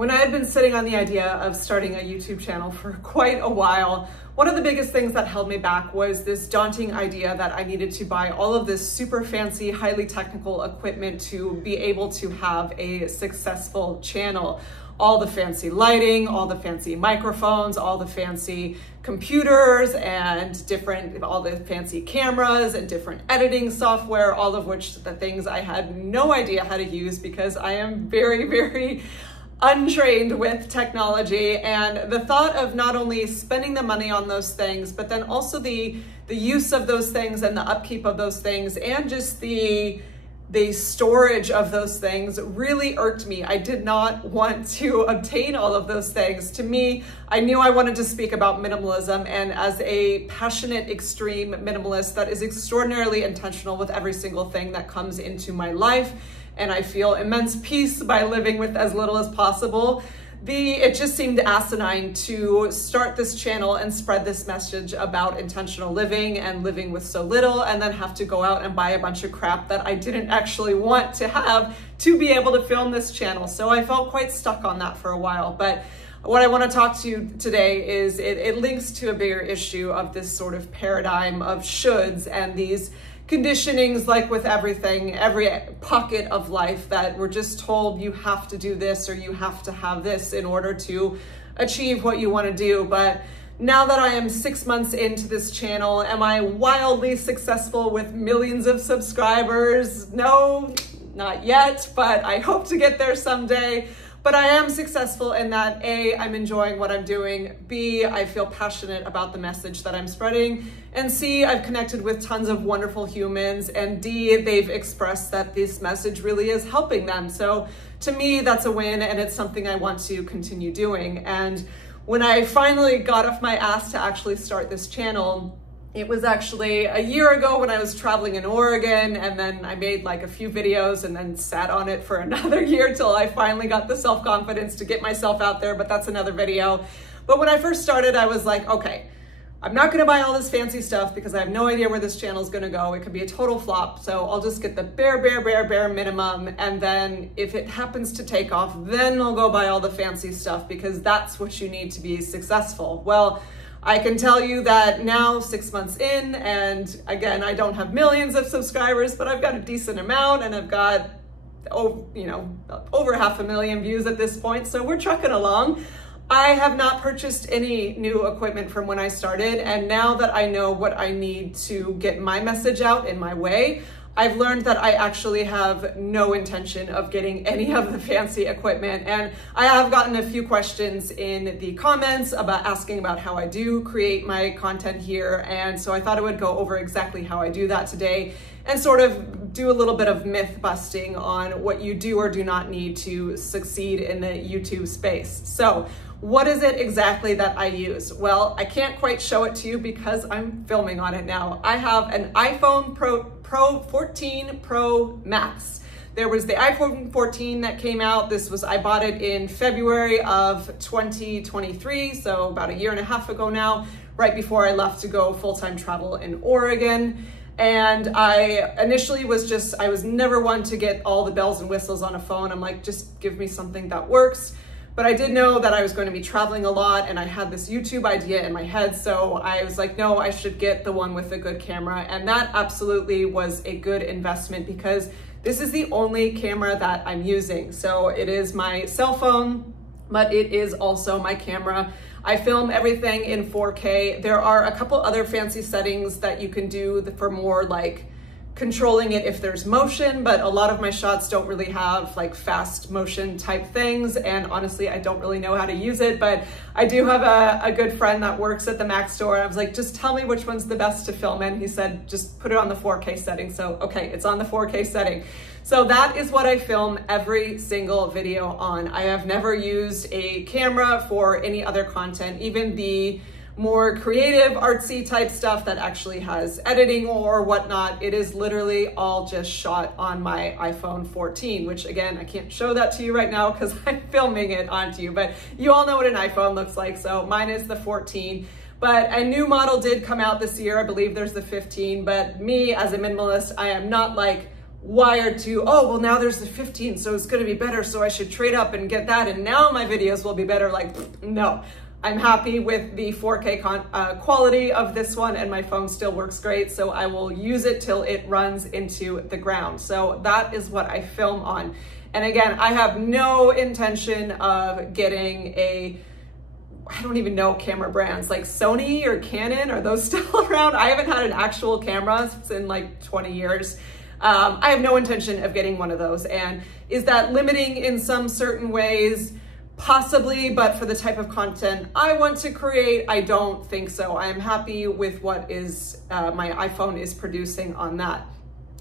When I had been sitting on the idea of starting a YouTube channel for quite a while, one of the biggest things that held me back was this daunting idea that I needed to buy all of this super fancy, highly technical equipment to be able to have a successful channel. All the fancy lighting, all the fancy microphones, all the fancy computers and all the fancy cameras and different editing software, all of which the things I had no idea how to use because I am very, very untrained with technology. And the thought of not only spending the money on those things, but then also the use of those things and the upkeep of those things and just the storage of those things really irked me. I did not want to obtain all of those things. To me, I knew I wanted to speak about minimalism, and as a passionate, extreme minimalist that is extraordinarily intentional with every single thing that comes into my life, and I feel immense peace by living with as little as possible, it just seemed asinine to start this channel and spread this message about intentional living and living with so little, and then have to go out and buy a bunch of crap that I didn't actually want to have to be able to film this channel. So I felt quite stuck on that for a while. But what I want to talk to you today is it links to a bigger issue of this sort of paradigm of shoulds and these conditionings, like with everything, every pocket of life, that we're just told you have to do this or you have to have this in order to achieve what you want to do. But now that I am 6 months into this channel, am I wildly successful with millions of subscribers? No, not yet, but I hope to get there someday. But I am successful in that A, I'm enjoying what I'm doing, B, I feel passionate about the message that I'm spreading, and C, I've connected with tons of wonderful humans, and D, they've expressed that this message really is helping them. So to me, that's a win, and it's something I want to continue doing. And when I finally got off my ass to actually start this channel, it was actually a year ago when I was traveling in Oregon, and then I made like a few videos and then sat on it for another year till I finally got the self-confidence to get myself out there, but that's another video. But when I first started, I was like, okay, I'm not gonna buy all this fancy stuff because I have no idea where this channel is gonna go. It could be a total flop, so I'll just get the bare minimum, and then if it happens to take off, then I'll go buy all the fancy stuff because that's what you need to be successful. Well, I can tell you that now, 6 months in, and again, I don't have millions of subscribers, but I've got a decent amount, and I've got, over 500,000 views at this point, so we're trucking along. I have not purchased any new equipment from when I started, and now that I know what I need to get my message out in my way, I've learned that I actually have no intention of getting any of the fancy equipment. And I have gotten a few questions in the comments asking about how I do create my content here. And so I thought I would go over exactly how I do that today and sort of do a little bit of myth busting on what you do or do not need to succeed in the YouTube space. So what is it exactly that I use? Well, I can't quite show it to you because I'm filming on it now. I have an iPhone 14 Pro Max. There was the iPhone 14 that came out. I bought it in February of 2023, so about a year and a half ago now, right before I left to go full-time travel in Oregon. And I initially I was never one to get all the bells and whistles on a phone. I'm like, just give me something that works. But I did know that I was going to be traveling a lot, and I had this YouTube idea in my head, so I was like, no, I should get the one with a good camera. And that absolutely was a good investment because this is the only camera that I'm using. So it is my cell phone, but it is also my camera. I film everything in 4K. There are a couple other fancy settings that you can do for more like controlling it if there's motion, but a lot of my shots don't really have like fast motion type things, and honestly I don't really know how to use it. But I do have a good friend that works at the Mac store, and I was like, just tell me which one's the best to film in. He said just put it on the 4K setting. So okay, it's on the 4K setting. So that is what I film every single video on. I have never used a camera for any other content, even the more creative, artsy type stuff that actually has editing or whatnot. It is literally all just shot on my iPhone 14, which again, I can't show that to you right now because I'm filming it onto you, but you all know what an iPhone looks like. So mine is the 14. But a new model did come out this year. I believe there's the 15, but me as a minimalist, I am not like wired to, oh, well, now there's the 15, so it's going to be better, so I should trade up and get that, and now my videos will be better. Like, no. I'm happy with the 4K quality of this one, and my phone still works great, so I will use it till it runs into the ground. So that is what I film on. And again, I have no intention of getting I don't even know camera brands, like Sony or Canon, are those still around? I haven't had an actual camera in like 20 years. I have no intention of getting one of those. And is that limiting in some certain ways? Possibly, but for the type of content I want to create, I don't think so. I am happy with what is my iPhone is producing on that.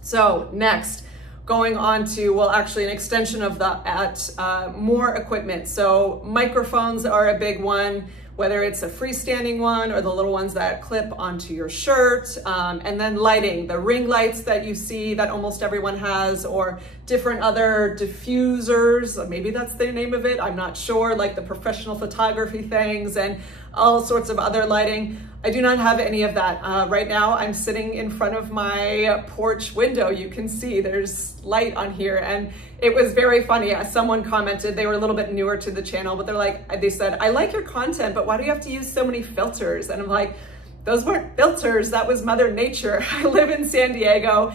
So next, going on to, well, actually an extension of that, more equipment. So microphones are a big one, whether it's a freestanding one or the little ones that clip onto your shirt, and then lighting, the ring lights that you see that almost everyone has, or different other diffusers, maybe that's the name of it, I'm not sure, like the professional photography things and all sorts of other lighting. I do not have any of that. Right now I'm sitting in front of my porch window. You can see there's light on here, and it was very funny. Someone commented, they were a little bit newer to the channel, but they said, I like your content, but why do you have to use so many filters? And I'm like, those weren't filters, that was Mother Nature. I live in San Diego.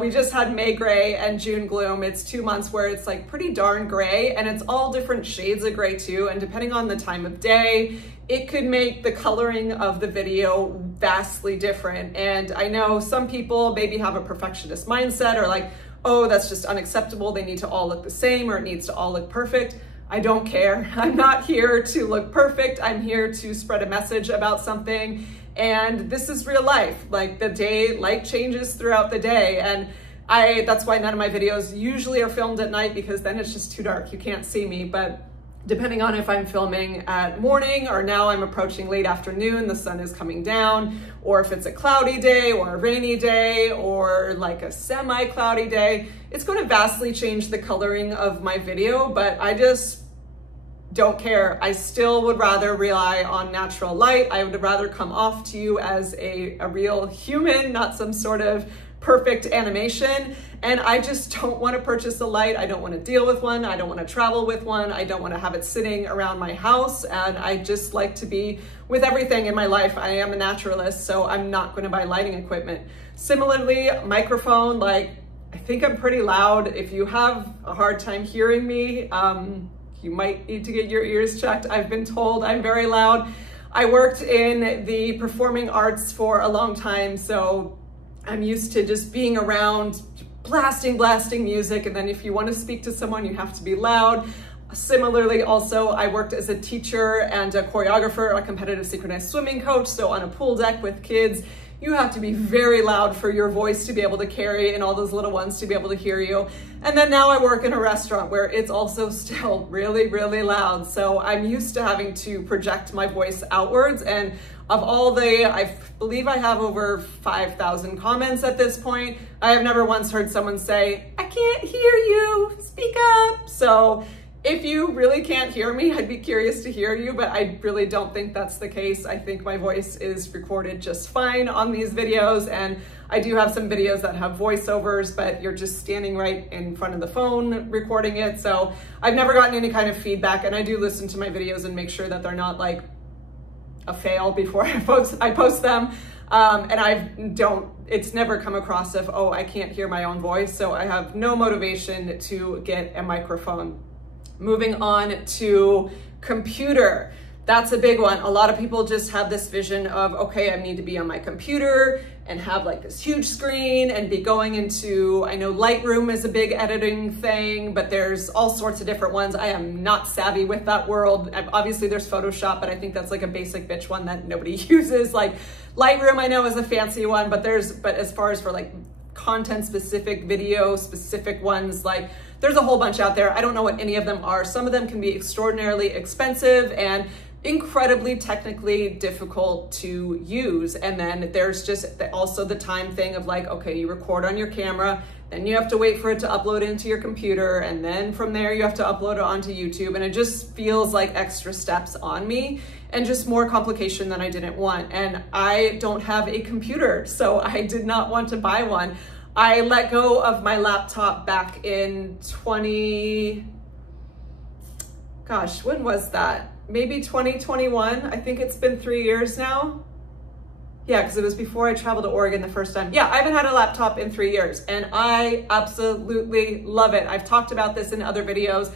We just had May gray and June gloom. It's 2 months where it's like pretty darn gray, and it's all different shades of gray too. And depending on the time of day, it could make the coloring of the video vastly different. And I know some people maybe have a perfectionist mindset, or like, oh, that's just unacceptable. They need to all look the same, or it needs to all look perfect. I don't care. I'm not here to look perfect. I'm here to spread a message about something. And this is real life. Like, the day, light changes throughout the day. And that's why none of my videos usually are filmed at night, because then it's just too dark. You can't see me. But depending on if I'm filming at morning, or now I'm approaching late afternoon, the sun is coming down, or if it's a cloudy day or a rainy day or like a semi-cloudy day, it's going to vastly change the coloring of my video, but I just don't care. I still would rather rely on natural light. I would rather come off to you as a real human, not some sort of perfect animation. And I just don't want to purchase a light. I don't want to deal with one. I don't want to travel with one. I don't want to have it sitting around my house. And I just like to be with everything in my life. I am a naturalist, so I'm not going to buy lighting equipment. Similarly, microphone, like, I think I'm pretty loud. If you have a hard time hearing me, you might need to get your ears checked. I've been told I'm very loud. I worked in the performing arts for a long time, so I'm used to just being around blasting music, and then if you want to speak to someone, you have to be loud. Similarly, also, I worked as a teacher and a choreographer, a competitive synchronized swimming coach, so on a pool deck with kids, you have to be very loud for your voice to be able to carry and all those little ones to be able to hear you. And then now I work in a restaurant where it's also still really, really loud. So I'm used to having to project my voice outwards. And of all I believe I have over 5,000 comments at this point, I have never once heard someone say, I can't hear you, speak up. So if you really can't hear me, I'd be curious to hear you, but I really don't think that's the case. I think my voice is recorded just fine on these videos, and I do have some videos that have voiceovers, but you're just standing right in front of the phone recording it. So I've never gotten any kind of feedback, and I do listen to my videos and make sure that they're not like a fail before I post them. And it's never come across of, oh, I can't hear my own voice. So I have no motivation to get a microphone. Moving on to computer. That's a big one. A lot of people just have this vision of, okay, I need to be on my computer and have like this huge screen and be going into, I know Lightroom is a big editing thing, but there's all sorts of different ones. I am not savvy with that world. Obviously there's Photoshop, but I think that's like a basic bitch one that nobody uses. Like Lightroom I know is a fancy one, but as far as for like content specific, video specific ones, like there's a whole bunch out there. I don't know what any of them are. Some of them can be extraordinarily expensive and incredibly technically difficult to use. And then there's just also the time thing of like, okay, you record on your camera, then you have to wait for it to upload into your computer, and then from there you have to upload it onto YouTube, and it just feels like extra steps on me and just more complication than I didn't want. And I don't have a computer, so I did not want to buy one. I let go of my laptop back in when was that? Maybe 2021. I think it's been 3 years now. Yeah, because it was before I traveled to Oregon the first time. Yeah, I haven't had a laptop in 3 years and I absolutely love it. I've talked about this in other videos.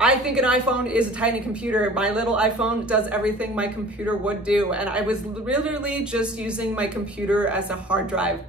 I think an iPhone is a tiny computer. My little iPhone does everything my computer would do. And I was literally just using my computer as a hard drive.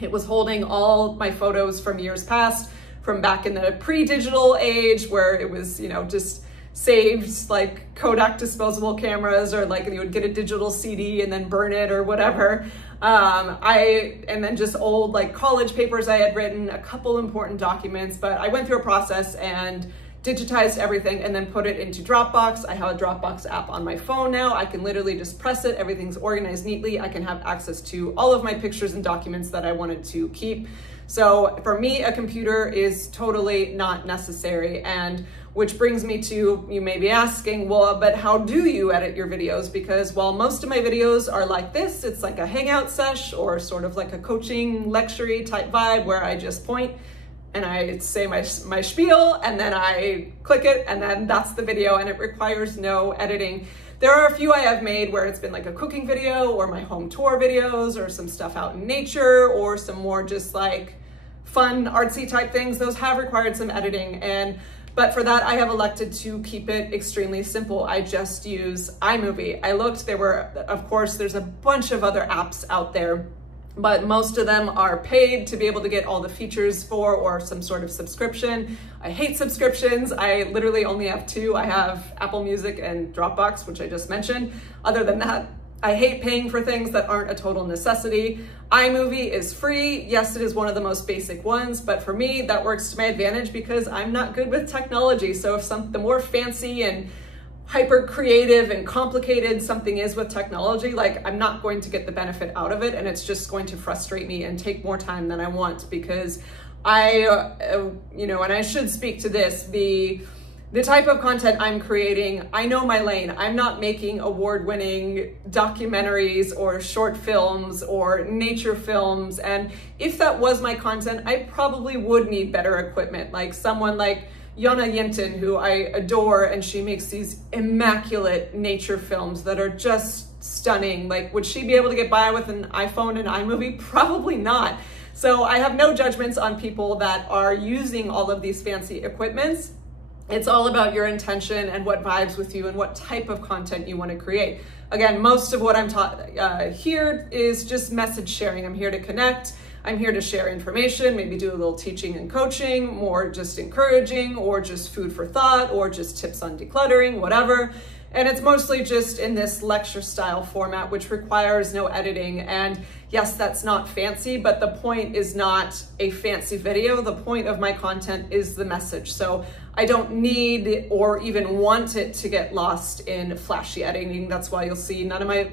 It was holding all my photos from years past, from back in the pre-digital age where it was, you know, just saved like Kodak disposable cameras, or like you would get a digital CD and then burn it or whatever. And then just old like college papers I had written, a couple important documents, but I went through a process and digitized everything and then put it into Dropbox. I have a Dropbox app on my phone now. I can literally just press it. Everything's organized neatly. I can have access to all of my pictures and documents that I wanted to keep. So for me, a computer is totally not necessary. And which brings me to, you may be asking, well, but how do you edit your videos? Because while most of my videos are like this, it's like a hangout sesh or sort of like a coaching lecture-y type vibe where I just point and I say my spiel and then I click it and then that's the video, and it requires no editing. There are a few I have made where it's been like a cooking video or my home tour videos or some stuff out in nature or some more just like fun artsy type things. Those have required some editing, but for that, I have elected to keep it extremely simple. I just use iMovie. I looked, of course, there's a bunch of other apps out there, but most of them are paid to be able to get all the features for, or some sort of subscription. I hate subscriptions. I literally only have two. I have Apple Music and Dropbox, which I just mentioned. Other than that, I hate paying for things that aren't a total necessity. iMovie is free. Yes, it is one of the most basic ones, but for me, that works to my advantage because I'm not good with technology. So if the more fancy and hyper creative and complicated something is with technology, like I'm not going to get the benefit out of it, and it's just going to frustrate me and take more time than I want, because and I should speak to this, the type of content I'm creating, I know my lane. I'm not making award-winning documentaries or short films or nature films. And if that was my content, I probably would need better equipment. Like someone like Jonna Yinton, who I adore, and she makes these immaculate nature films that are just stunning. Like, would she be able to get by with an iPhone and iMovie? Probably not. So I have no judgments on people that are using all of these fancy equipments. It's all about your intention and what vibes with you and what type of content you want to create. Again, most of what I'm taught here is just message sharing. I'm here to connect. I'm here to share information, maybe do a little teaching and coaching, more just encouraging, or just food for thought, or just tips on decluttering, whatever. And it's mostly just in this lecture style format, which requires no editing. And yes, that's not fancy, but the point is not a fancy video. The point of my content is the message. So I don't need or even want it to get lost in flashy editing. That's why you'll see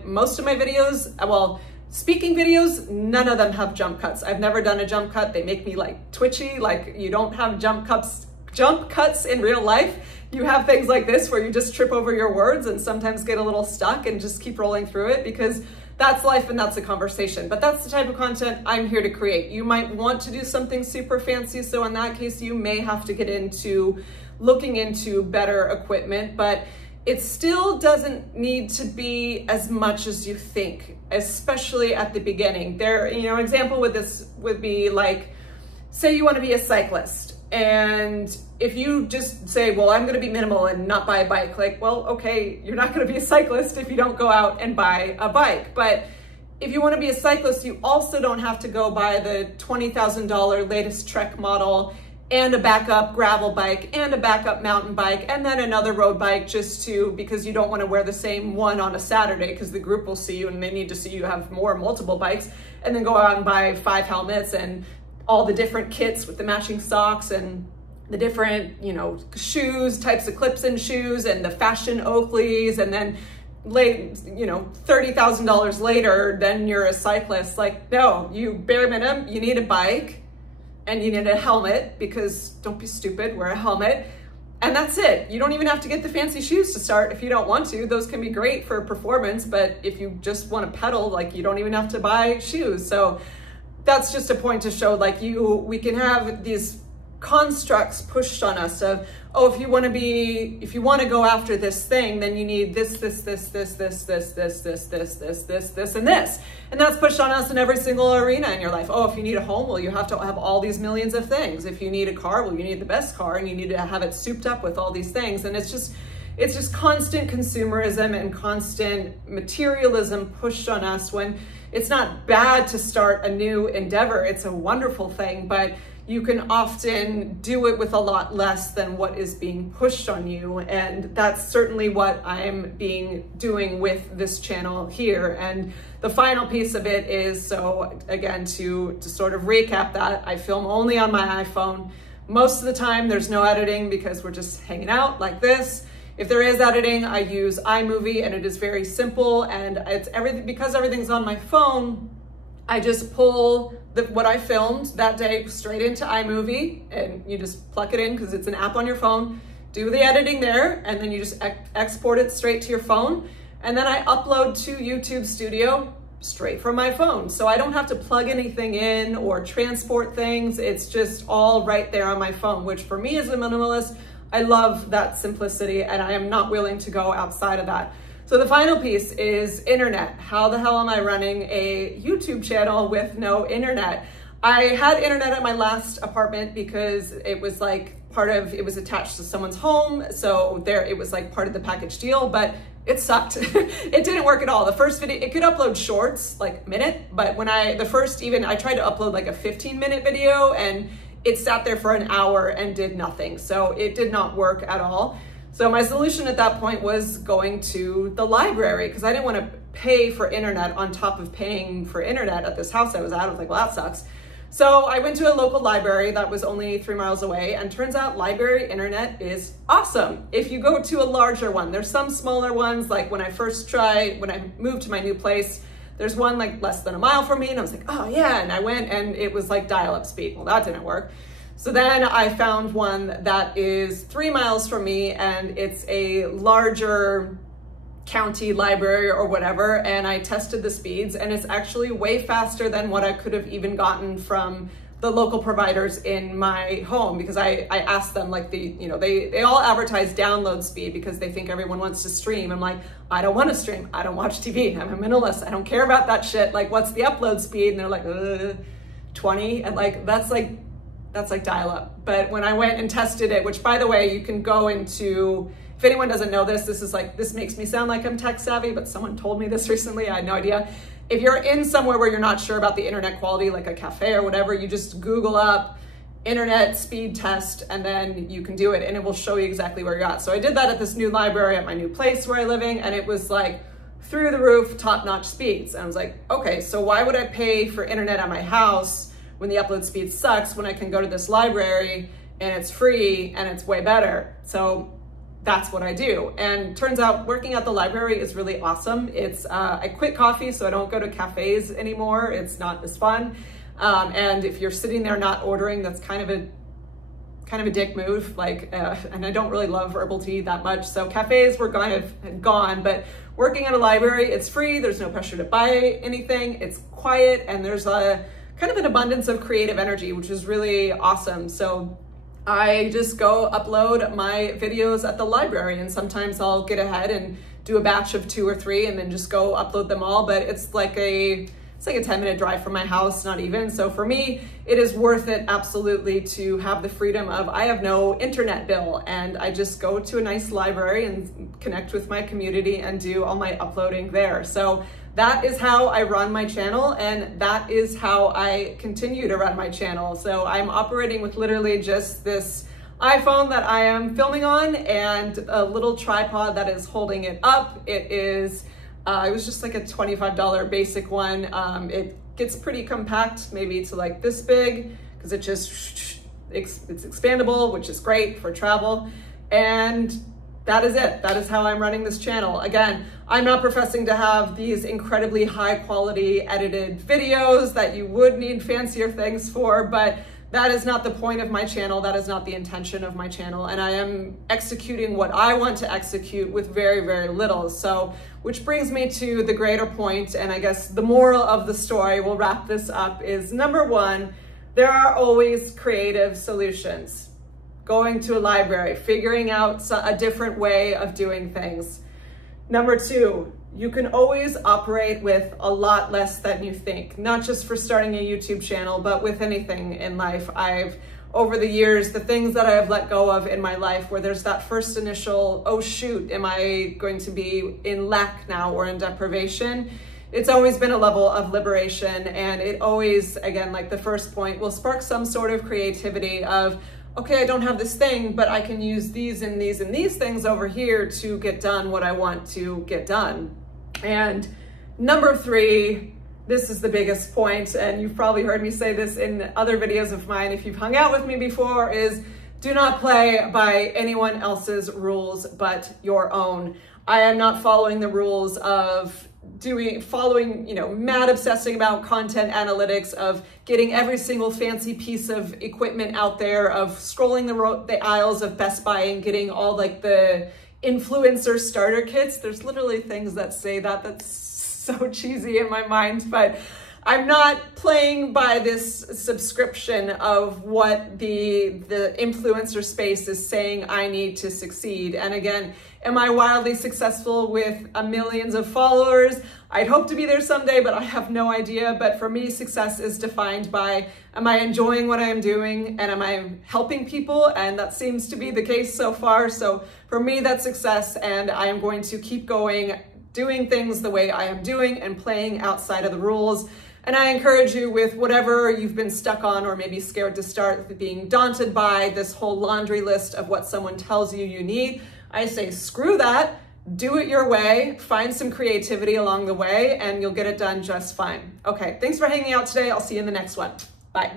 most of my videos, well, speaking videos, none of them have jump cuts. I've never done a jump cut. They make me like twitchy. Like, you don't have jump cuts in real life. You have things like this where you just trip over your words and sometimes get a little stuck and just keep rolling through it, because that's life and that's a conversation. But that's the type of content I'm here to create. You might want to do something super fancy. So in that case, you may have to get into looking into better equipment, but it still doesn't need to be as much as you think, especially at the beginning. An example with this would be like, say you want to be a cyclist, and if you just say, well, I'm going to be minimal and not buy a bike, like, well, okay, you're not going to be a cyclist if you don't go out and buy a bike. But if you want to be a cyclist, you also don't have to go buy the $20,000 latest Trek model and a backup gravel bike and a backup mountain bike and then another road bike, because you don't want to wear the same one on a Saturday because the group will see you and they need to see you have multiple bikes, and then go out and buy 5 helmets and all the different kits with the matching socks and the different, shoes, types of clips and shoes, and the fashion Oakleys, and then $30,000 later, then you're a cyclist. Like, no, you bare minimum, you need a bike and you need a helmet, because don't be stupid, wear a helmet. And that's it. You don't even have to get the fancy shoes to start if you don't want to. Those can be great for performance, but if you just want to pedal, like, you don't even have to buy shoes. So that's just a point to show like we can have these constructs pushed on us of, oh, if you want to go after this thing, then you need this, and this. And that's pushed on us in every single arena in your life. Oh, if you need a home, well, you have to have all these millions of things. If you need a car, well, you need the best car, and you need to have it souped up with all these things. And it's just constant consumerism and constant materialism pushed on us, when it's not bad to start a new endeavor. It's a wonderful thing, but you can often do it with a lot less than what is being pushed on you. And that's certainly what I'm doing with this channel here. And the final piece of it is, so again, to sort of recap that, I film only on my iPhone. Most of the time there's no editing because we're just hanging out like this. If there is editing, I use iMovie, and it is very simple, and it's because everything's on my phone, I just pull what I filmed that day straight into iMovie, and you just plug it in because it's an app on your phone, do the editing there, and then you just export it straight to your phone. And then I upload to YouTube Studio straight from my phone. So I don't have to plug anything in or transport things. It's just all right there on my phone, which for me as a minimalist, I love that simplicity, and I am not willing to go outside of that. So the final piece is internet. How the hell am I running a YouTube channel with no internet? I had internet at my last apartment because it was like it was attached to someone's home. So it was like part of the package deal, but it sucked. It didn't work at all. The first video, it could upload shorts, like minute, but I tried to upload like a 15-minute video, and it sat there for an hour and did nothing. So it did not work at all. So my solution at that point was going to the library, because I didn't want to pay for internet on top of paying for internet at this house I was at. I was like, well, that sucks. So I went to a local library that was only 3 miles away, and turns out library internet is awesome. If you go to a larger one, there's some smaller ones, like when I moved to my new place, there's one like less than a mile from me, and I was like, oh yeah, and I went and it was like dial-up speed. Well, that didn't work. So then I found one that is 3 miles from me, and it's a larger county library or whatever, and I tested the speeds, and it's actually way faster than what I could have even gotten from the local providers in my home, because I asked them, like, they all advertise download speed because they think everyone wants to stream. I'm like, I don't want to stream. I don't watch TV. I'm a minimalist. I don't care about that shit. Like, what's the upload speed? And they're like, 20. And like, that's like dial up. But when I went and tested it, which by the way, you can go into, if anyone doesn't know this makes me sound like I'm tech savvy, but someone told me this recently, I had no idea. If you're in somewhere where you're not sure about the internet quality, like a cafe or whatever, you just Google up internet speed test, and then you can do it, and it will show you exactly where you're at. So I did that at this new library at my new place where I'm living, and it was like through the roof, top-notch speeds. And I was like, okay, so why would I pay for internet at my house when the upload speed sucks, when I can go to this library and it's free and it's way better? So that's what I do. And turns out working at the library is really awesome. I quit coffee, so I don't go to cafes anymore. It's not as fun. And if you're sitting there not ordering, that's kind of a dick move. And I don't really love herbal tea that much. So cafes were kind of gone, but working at a library, it's free. There's no pressure to buy anything. It's quiet, and there's a kind of an abundance of creative energy, which is really awesome. So I just go upload my videos at the library, and sometimes I'll get ahead and do a batch of 2 or 3 and then just go upload them all. But it's like a 10-minute drive from my house, not even. So for me, it is worth it absolutely to have the freedom of, I have no internet bill, and I just go to a nice library and connect with my community and do all my uploading there. So that is how I run my channel, and that is how I continue to run my channel. So I'm operating with literally just this iPhone that I am filming on and a little tripod that is holding it up. It was just like a $25 basic one. It gets pretty compact, maybe to like this big, because it's expandable, which is great for travel. And that is it. That is how I'm running this channel. Again, I'm not professing to have these incredibly high quality edited videos that you would need fancier things for, but That is not the point of my channel. That is not the intention of my channel. And I am executing what I want to execute with very, very little. So, which brings me to the greater point, and I guess the moral of the story, we'll wrap this up, is number one, there are always creative solutions. Going to a library, figuring out a different way of doing things. Number two, you can always operate with a lot less than you think, not just for starting a YouTube channel, but with anything in life. Over the years, the things that I have let go of in my life where there's that first initial, oh shoot, am I going to be in lack now or in deprivation? It's always been a level of liberation, and it always, again, like the first point, will spark some sort of creativity of, okay, I don't have this thing, but I can use these and these and these things over here to get done what I want to get done. And number three, this is the biggest point, and you've probably heard me say this in other videos of mine if you've hung out with me before, is do not play by anyone else's rules but your own. I am not following the rules of mad obsessing about content analytics, of getting every single fancy piece of equipment out there, of scrolling the aisles of Best Buy and getting all like the influencer starter kits. There's literally things that say that. That's so cheesy in my mind, but I'm not playing by this subscription of what the influencer space is saying I need to succeed. And again, am I wildly successful with millions of followers? I'd hope to be there someday, but I have no idea. But for me, success is defined by, am I enjoying what I am doing, and am I helping people? And that seems to be the case so far. So for me, that's success, and I am going to keep going, doing things the way I am doing and playing outside of the rules. And I encourage you, with whatever you've been stuck on or maybe scared to start, being daunted by this whole laundry list of what someone tells you you need, I say screw that, do it your way, find some creativity along the way, and you'll get it done just fine. Okay, thanks for hanging out today. I'll see you in the next one. Bye.